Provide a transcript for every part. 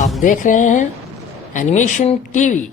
आप देख रहे हैं एनिमेशन टीवी।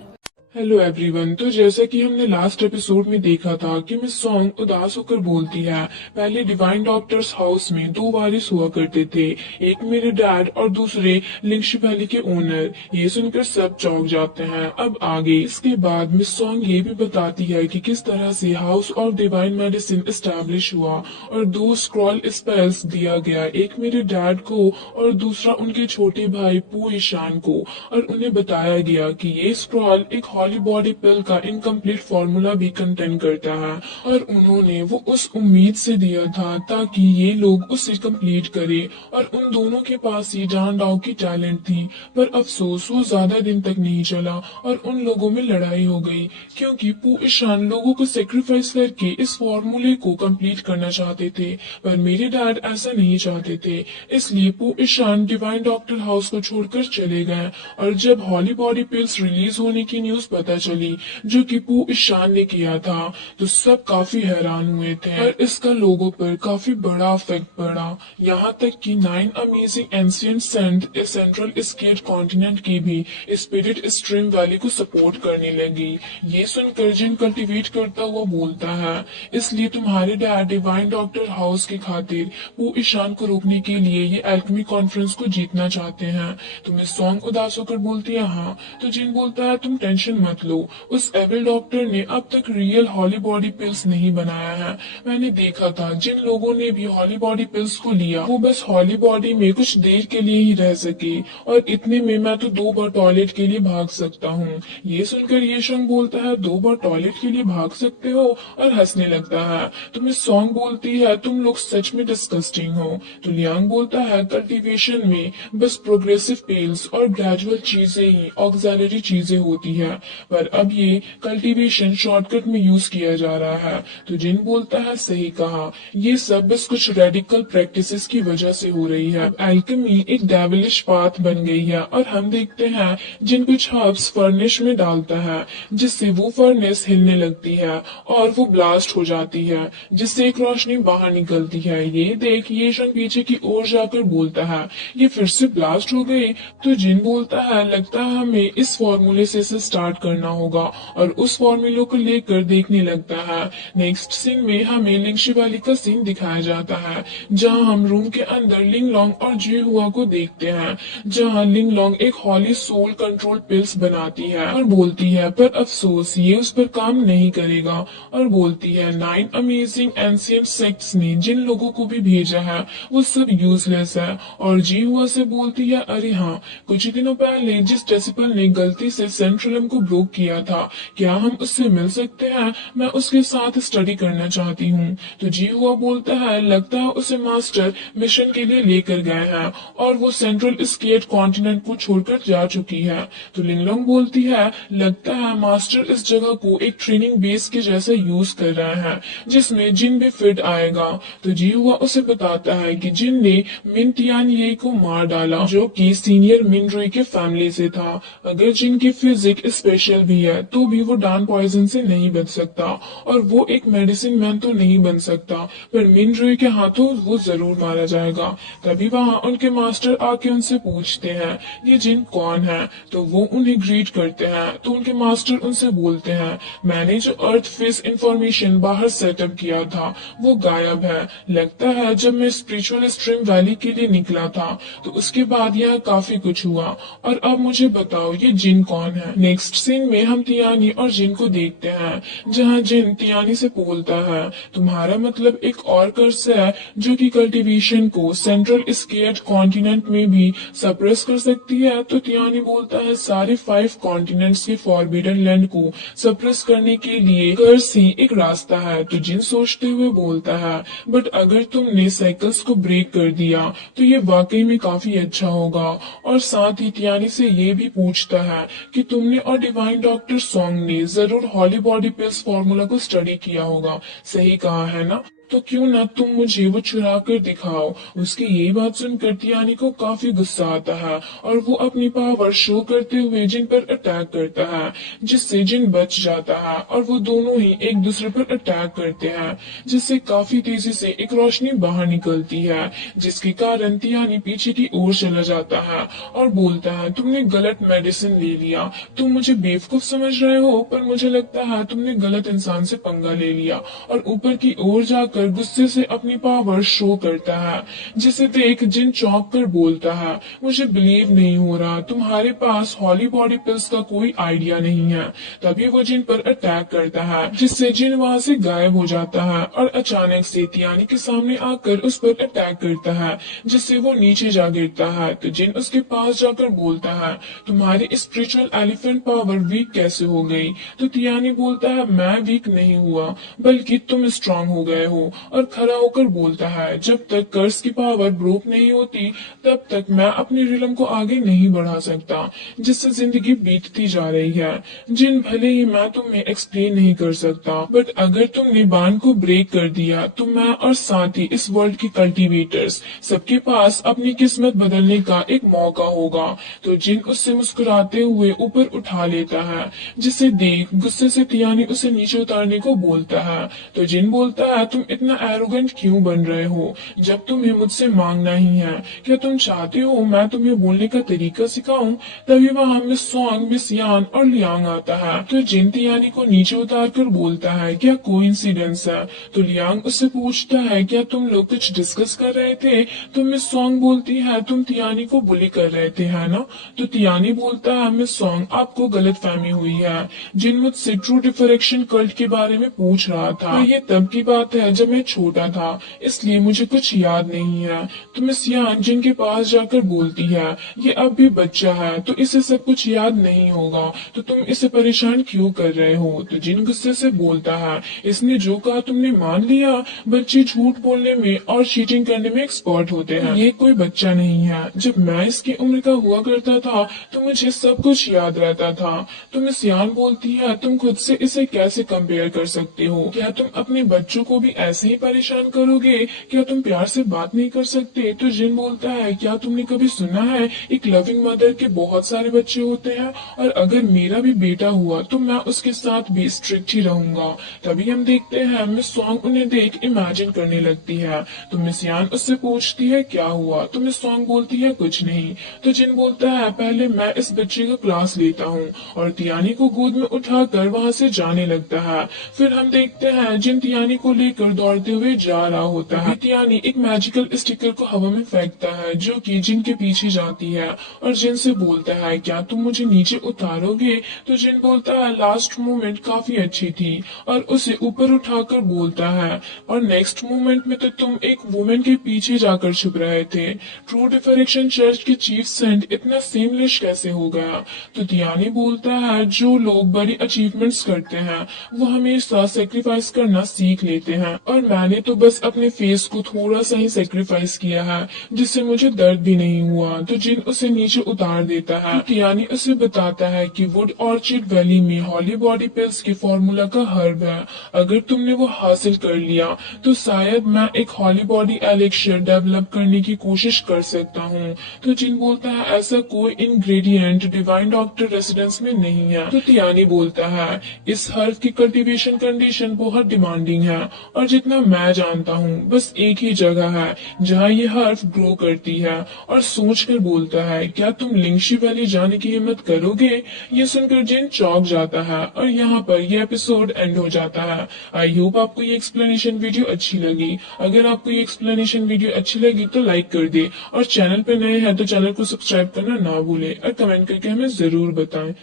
Hello everyone. तो जैसा कि हमने लास्ट एपिसोड में देखा था कि मिस सॉन्ग उदास होकर बोलती है, पहले डिवाइन डॉक्टर्स हाउस में दो वारिस हुआ करते थे, एक मेरे डैड और दूसरे लिंक्शी वैली के ओनर। ये सुनकर सब चौंक जाते हैं। अब आगे इसके बाद मिस सॉन्ग ये भी बताती है कि किस तरह से house of divine medicine establish हुआ और दो स्क्रॉल स्पेल्स दिया गया, एक मेरे डैड को और दूसरा उनके छोटे भाई पू ईशान को। और उन्हें बताया गया कि ये स्क्रॉल एक हॉली बॉडी पिल का इनकम्प्लीट फॉर्मूला भी कंटेन करता है और उन्होंने वो उस उम्मीद से दिया था ताकि ये लोग उसे कंप्लीट करें। और उन दोनों के पास ही जान डाउ की टैलेंट थी, पर अफसोस वो ज्यादा दिन तक नहीं चला और उन लोगों में लड़ाई हो गई क्योंकि पू ईशान लोगों को सेक्रीफाइस करके इस फॉर्मूले को कंप्लीट करना चाहते थे, पर मेरे डैड ऐसा नहीं चाहते थे। इसलिए पू ईशान डिवाइन डॉक्टर हाउस को छोड़कर चले गए। और जब हॉली बॉडी पिल्स रिलीज होने की न्यूज पता चली जो कि पू ईशान ने किया था, तो सब काफी हैरान हुए थे और इसका लोगों पर काफी बड़ा इफेक्ट पड़ा। यहाँ तक कि 9 amazing ancient saint central skate continent की भी स्पिरिट स्ट्रीम वैली को सपोर्ट करने लगी। ये सुनकर जिन कल्टिवेट करता हुआ बोलता है, इसलिए तुम्हारे डैड डिवाइन डॉक्टर हाउस की खातिर पू ईशान को रोकने के लिए ये एल्केमी कॉन्फ्रेंस को जीतना चाहते हैं। तुम्हें सॉन्ग उदास होकर बोलती है हाँ, तो जिन बोलता है तुम टेंशन मत लो, उस एविल डॉक्टर ने अब तक रियल हॉली बॉडी पिल्स नहीं बनाया है। मैंने देखा था जिन लोगों ने भी हॉली बॉडी पिल्स को लिया वो बस हॉली बॉडी में कुछ देर के लिए ही रह सके, और इतने में मैं तो 2 बार टॉयलेट के लिए भाग सकता हूँ। ये सुनकर ये शंग बोलता है 2 बार टॉयलेट के लिए भाग सकते हो, और हंसने लगता है। तुम्हें सॉन्ग बोलती है तुम लोग सच में डिस्गस्टिंग हो। तो लियांग बोलता है कल्टीवेशन में बस प्रोग्रेसिव पेल्स और ग्रेजुअल चीजें ही ऑक्सिलरी चीजें होती है, पर अब ये कल्टीवेशन शॉर्टकट में यूज किया जा रहा है। तो जिन बोलता है सही कहा, ये सब बस कुछ रेडिकल प्रैक्टिसेस की वजह से हो रही है। एल्केमी एक डेविलिश पाथ बन गई है और हम देखते हैं जिन कुछ हर्ब्स फर्नेस में डालता है जिससे वो फर्नेस हिलने लगती है और वो ब्लास्ट हो जाती है जिससे एक रोशनी बाहर निकलती है। ये देख ये शंग पीछे की ओर जाकर बोलता है ये फिर से ब्लास्ट हो गई। तो जिन बोलता है लगता है हमें इस फॉर्मूले से इसे स्टार्ट करना होगा, और उस फॉर्मूले को लेकर देखने लगता है। नेक्स्ट सीन में हमें लिंक्शी वैली का सीन दिखाया जाता है जहां हम रूम के अंदर लिंग लोंग और जी हुआ को देखते हैं, जहां लिंग लोंग एक हॉली सोल कंट्रोल पिल्स बनाती है और बोलती है पर अफसोस ये उस पर काम नहीं करेगा, और बोलती है 9 अमेजिंग एंशिएंट सेक्ट्स ने जिन लोगों को भी भेजा है वो सब यूजलेस है। और जी हुआ से बोलती है अरे हाँ, कुछ दिनों पहले जिस डेसिपल ने गलती से सेंट्रलम को ब्रोक किया था, क्या हम उससे मिल सकते हैं? मैं उसके साथ स्टडी करना चाहती हूँ। तो जी हुआ बोलता है लगता है उसे मास्टर मिशन के लिए लेकर गए हैं और वो सेंट्रल स्केट कॉन्टिनेंट को छोड़कर जा चुकी है। तो लिंगलोंग बोलती है लगता है मास्टर इस जगह को एक ट्रेनिंग बेस के जैसा यूज कर रहे हैं जिसमें जिन भी फिट आएगा। तो जी हुआ उसे बताता है कि जिन ने मिन तियान ये को मार डाला जो कि सीनियर मिन रुई के फैमिली से था। अगर जिन की फिजिक स्पेशल भी है तो भी वो डान पॉइजन से नहीं बच सकता और वो एक मेडिसिन मैन तो नहीं बन सकता, पर मिन रुई के हाथों वो जरूर मारा जाएगा। तभी वहाँ उनके मास्टर आके उनसे पूछते हैं ये जिन कौन है, तो वो उन्हें ग्रीट करते हैं। तो उनके मास्टर उनसे बोलते हैं मैंने जो अर्थ फेस इंफॉर्मेशन बाहर सेटअप किया था वो गायब है। लगता है जब मैं स्पिरिचुअल स्ट्रीम वैली के लिए निकला था तो उसके बाद यहाँ काफी कुछ हुआ, और अब मुझे बताओ ये जिन कौन है। नेक्स्ट सीन में हम तियानी और जिन को देखते हैं जहाँ जिन तियानी से बोलता है तुम्हारा मतलब एक और कर्स है जो कि कल्टीवेशन को सेंट्रल स्केट कॉन्टिनेंट में भी सप्रेस कर सकती है। तो तियानी बोलता है सारे 5 कॉन्टिनेंट्स के फॉरबिडन लैंड को सप्रेस करने के लिए कर्स ही एक रास्ता है। तो जिन सोचते हुए बोलता है बट अगर तुमने साइकिल्स को ब्रेक कर दिया तो ये वाकई में काफी अच्छा होगा। और साथ ही तियानी से ये भी पूछता है कि तुमने और डिवाइन डॉक्टर सॉन्ग ने जरूर हॉली बॉडी पिल्स फॉर्मूला को स्टडी किया होगा, सही कहा है ना? तो क्यों ना तुम मुझे वो चुरा कर दिखाओ। उसकी ये बात सुनकर तियानी को काफी गुस्सा आता है और वो अपनी पावर शो करते हुए जिन पर अटैक करता है, जिससे जिन बच जाता है और वो दोनों ही एक दूसरे पर अटैक करते हैं, जिससे काफी तेजी से एक रोशनी बाहर निकलती है, जिसके कारण तियानी पीछे की ओर चला जाता है और बोलता है, तुमने गलत मेडिसिन ले लिया, तुम मुझे बेवकूफ समझ रहे हो, पर मुझे लगता है तुमने गलत इंसान से पंगा ले लिया। और ऊपर की ओर जाकर गुस्से से अपनी पावर शो करता है, जिसे देख जिन चौंक कर बोलता है, मुझे बिलीव नहीं हो रहा, तुम्हारे पास हॉली बॉडी पिल्स का कोई आइडिया नहीं है। तभी वो जिन पर अटैक करता है, जिससे जिन वहां से गायब हो जाता है और अचानक से तियानी के सामने आकर उस पर अटैक करता है, जिससे वो नीचे जा गिरता है। तो जिन उसके पास जाकर बोलता है, तुम्हारी स्पिरिचुअल एलिफेंट पावर वीक कैसे हो गई? तो तियानी बोलता है, मैं वीक नहीं हुआ, बल्कि तुम स्ट्रांग हो गए हो। और खड़ा होकर बोलता है, जब तक कर्स की पावर ब्रोक नहीं होती तब तक मैं अपनी रिलम को आगे नहीं बढ़ा सकता, जिससे जिंदगी बीतती जा रही है। जिन भले ही मैं तुम्हें एक्सप्लेन नहीं कर सकता, बट अगर तुमने बांध को ब्रेक कर दिया तो मैं और साथ ही इस वर्ल्ड के कल्टीवेटर्स सबके पास अपनी किस्मत बदलने का एक मौका होगा। तो जिन उससे मुस्कुराते हुए ऊपर उठा लेता है, जिसे देख गुस्से से तियानी उसे नीचे उतारने को बोलता है। तो जिन बोलता है, तुम इतना एरोगेंट क्यों बन रहे हो जब तुम्हें मुझसे मांगना ही है? क्या तुम चाहते हो मैं तुम्हें बोलने का तरीका सिखाऊं? तभी वहां मिस सॉन्ग, मिस यान और लियांग आता है। तो जिन तियानी को नीचे उतार कर बोलता है, क्या कोइंसिडेंस है? तो लियांग उससे पूछता है, क्या तुम लोग कुछ डिस्कस कर रहे थे? तो मिस सॉन्ग बोलती है, तुम तियानी को बुली कर रहे थे, है ना? तो तियानी बोलता है, मिस सॉन्ग आपको गलत फहमी हुई है, जिन मुझसे ट्रू डिफरेक्शन कल्ट के बारे में पूछ रहा था। ये तब की बात है जब मैं छोटा था, इसलिए मुझे कुछ याद नहीं है। तो मिस यान जिनके पास जाकर बोलती है, ये अब भी बच्चा है तो इसे सब कुछ याद नहीं होगा, तो तुम इसे परेशान क्यों कर रहे हो? तो जिन गुस्से से बोलता है, इसने जो कहा तुमने मान लिया? बच्चे झूठ बोलने में और चीटिंग करने में एक्सपर्ट होते हैं, ये कोई बच्चा नहीं है। जब मैं इसकी उम्र का हुआ करता था तो मुझे सब कुछ याद रहता था। तो मिस यान बोलती है, तुम खुद से इसे कैसे कंपेयर कर सकते हो? क्या तुम अपने बच्चों को भी ऐसे ही परेशान करोगे? क्या तुम प्यार से बात नहीं कर सकते? तो जिन बोलता है, क्या तुमने कभी सुना है एक लविंग मदर के बहुत सारे बच्चे होते हैं, और अगर मेरा भी बेटा हुआ तो मैं उसके साथ भी स्ट्रिक्ट ही रहूंगा। तभी हम देखते हैं मिस सॉन्ग उन्हें देख इमेजिन करने लगती है। तो मिस यान उससे पूछती है, क्या हुआ? तो मिस सॉन्ग बोलती है, कुछ नहीं। तो जिन बोलता है, पहले मैं इस बच्चे का क्लास लेता हूँ, और तियानी को गोद में उठाकर वहां से जाने लगता है। फिर हम देखते हैं जिन तियानी को लेकर दौड़ते हुए जा रहा होता है। तियानी एक मैजिकल स्टिकर को हवा में फेंकता है, जो कि जिन के पीछे जाती है और जिन से बोलता है, क्या तुम मुझे नीचे उतारोगे? तो जिन बोलता है, लास्ट मोमेंट काफी अच्छी थी, और उसे ऊपर उठाकर बोलता है, और नेक्स्ट मोमेंट में तो तुम एक वुमेन के पीछे जाकर छुप रहे थे। ट्रू डिफरेक्शन चर्च के चीफ सेंट इतना सेमलेस कैसे हो गया? तो तियानी बोलता है, जो लोग बड़ी अचीवमेंट्स करते हैं वो हमेशा सेक्रीफाइस करना सीख लेते हैं, और मैंने तो बस अपने फेस को थोड़ा सा ही सेक्रीफाइस किया है, जिससे मुझे दर्द भी नहीं हुआ। तो जिन उसे नीचे उतार देता है। तो तियानी उसे बताता है कि वुड ऑर्चिड वैली में हॉली बॉडी पिल्स के फॉर्मूला का हर्ब है, अगर तुमने वो हासिल कर लिया तो शायद मैं एक हॉली बॉडी एलेक्शियर डेवलप करने की कोशिश कर सकता हूँ। तो जिन बोलता है, ऐसा कोई इंग्रेडिएंट डिवाइन डॉक्टर रेसिडेंस में नहीं है। तो तियानी बोलता है, इस हर्ब की कल्टीवेशन कंडीशन बहुत डिमांडिंग है, और जितना मैं जानता हूँ बस एक ही जगह है जहाँ ये हर्ब ग्रो करती है। और सोच कर बोलता है, क्या तुम लिंगशी वैली जाने की हिम्मत करोगे? ये सुनकर जिन चौंक जाता है, और यहाँ पर ये एपिसोड एंड हो जाता है। आई होप आपको ये एक्सप्लेनेशन वीडियो अच्छी लगी। अगर आपको ये एक्सप्लेनेशन वीडियो अच्छी लगी तो लाइक कर दे, और चैनल पे नए हैं तो चैनल को सब्सक्राइब करना ना भूले, और कमेंट करके हमें जरूर बताएं।